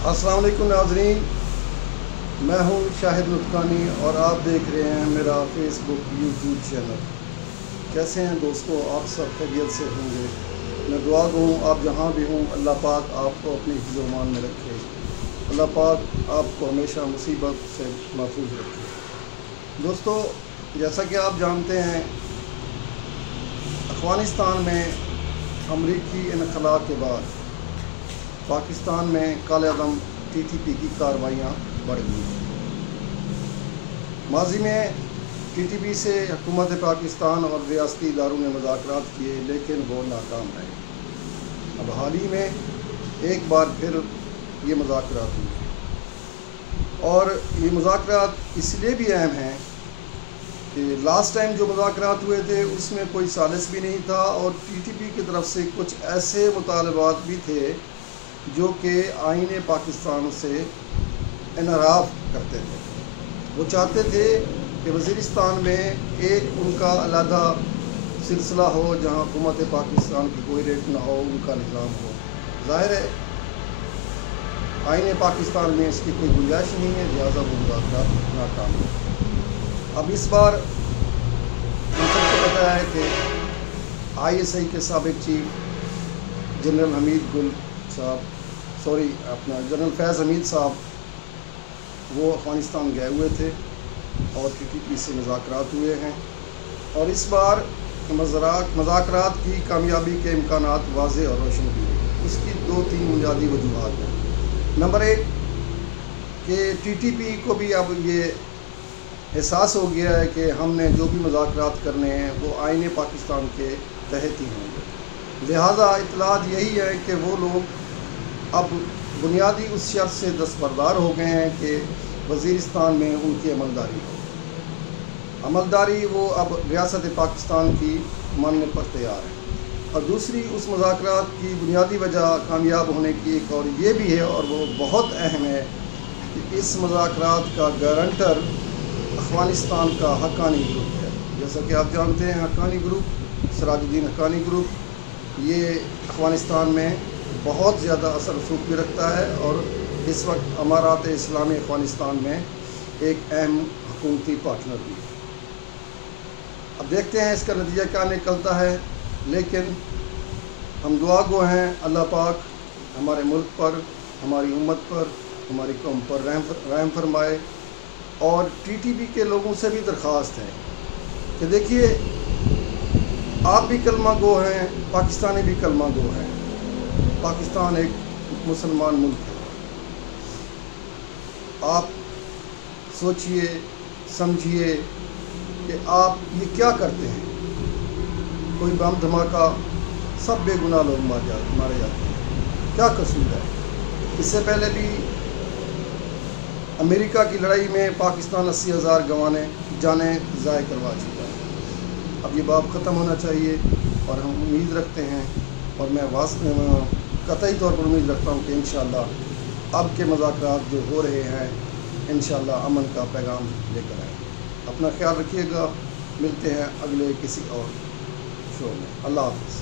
अस्सलाम वालेकुम नाज़रीन, मैं हूं शाहिद नुतकानी और आप देख रहे हैं मेरा फेसबुक यूट्यूब चैनल। कैसे हैं दोस्तों, आप सब खैरियत से होंगे। मैं दुआ गो हूँ आप जहाँ भी हों, अल्लाह पाक आपको अपनी हिफ़्ज़-ओ-अमान में रखे। अल्लाह पाक आपको हमेशा मुसीबत से महफूज रखे। दोस्तों, जैसा कि आप जानते हैं, अफ़गानिस्तान में अमरीकी इनक़ला के बाद पाकिस्तान में काले-ए-आज़म TTP की कार्रवाइयाँ बढ़ गई। माजी में TTP से हुकूमत पाकिस्तान और रियासती इदारों ने मुज़ाकरात किए, लेकिन वो नाकाम रहे। अब हाल ही में एक बार फिर ये मुज़ाकरात हुए और ये मुज़ाकरात इसलिए भी अहम हैं कि लास्ट टाइम जो मुज़ाकरात हुए थे उसमें कोई सालिस भी नहीं था और TTP की तरफ से कुछ ऐसे मुतालबात भी थे जो कि आईने पाकिस्तान से इनहराफ करते थे। वो चाहते थे कि वज़ीरिस्तान में एक उनका अलहदा सिलसिला हो जहां हुकूमत पाकिस्तान की कोई रेट ना हो, उनका निज़ाम हो। ज़ाहिर है आईने पाकिस्तान में इसकी कोई गुंजाइश नहीं है, लिहाजा वो मुज़ाकरात नाकाम है। अब इस बार हम सबको पता है कि ISI के साबिक़ चीफ जनरल जनरल फैज़ हमीद साहब वो अफ़गानिस्तान गए हुए थे और TTP से मुज़ाकरात हुए हैं और इस बार मुज़ाकरात की कामयाबी के इम्कानात वाज़ेह और रोशन भी हैं। उसकी 2-3 बुनियादी वजूहात हैं। नंबर 1 कि TTP को भी अब ये एहसास हो गया है कि हमने जो भी मुज़ाकरात करने हैं वो आईने पाकिस्तान के तहत ही होंगे। लिहाजा इत्तलात यही है कि वो लोग अब बुनियादी उस शर्त से दस्तबरदार हो गए हैं कि वज़ीरिस्तान में उनकी अमलदारी वो अब रियासत पाकिस्तान की मानने पर तैयार है। और दूसरी उस मुज़ाकरात की बुनियादी वजह कामयाब होने की एक और ये भी है और वो बहुत अहम है कि इस मुज़ाकरात का गारंटर अफ़गानिस्तान का हक्कानी ग्रुप है। जैसा कि आप जानते हैं, हक्कानी ग्रुप, सिराजुद्दीन हक्कानी ग्रुप ये अफ़गानिस्तान में बहुत ज़्यादा असर रसूख भी रखता है और इस वक्त अमारात इस्लामी अफ़गानिस्तान में एक अहम हुकूमती पार्टनर भी है। अब देखते हैं इसका नतीजा क्या निकलता है, लेकिन हम दुआ गो हैं अल्लाह पाक हमारे मुल्क पर, हमारी उम्मत पर, हमारी कौम पर रहम फरमाए। और TTP के लोगों से भी दरख्वास्त है कि देखिए, आप भी कलमा गो हैं, पाकिस्तानी भी कलमा गो हैं। पाकिस्तान एक मुसलमान मुल्क है। आप सोचिए, समझिए कि आप ये क्या करते हैं। कोई बम धमाका, सब बेगुनाह लोग मारे जाते हैं, क्या कसूर है। इससे पहले भी अमेरिका की लड़ाई में पाकिस्तान 80,000 जानें ज़ाय करवा चुका है। अब ये बाब ख़त्म होना चाहिए और हम उम्मीद रखते हैं और मैं कतई तौर पर उम्मीद रखता हूँ कि इंशाअल्लाह अब के मुज़ाकरात जो हो रहे हैं इंशाअल्लाह अमन का पैगाम लेकर आए। अपना ख्याल रखिएगा। मिलते हैं अगले किसी और शो में। अल्लाह हाफ़िज़।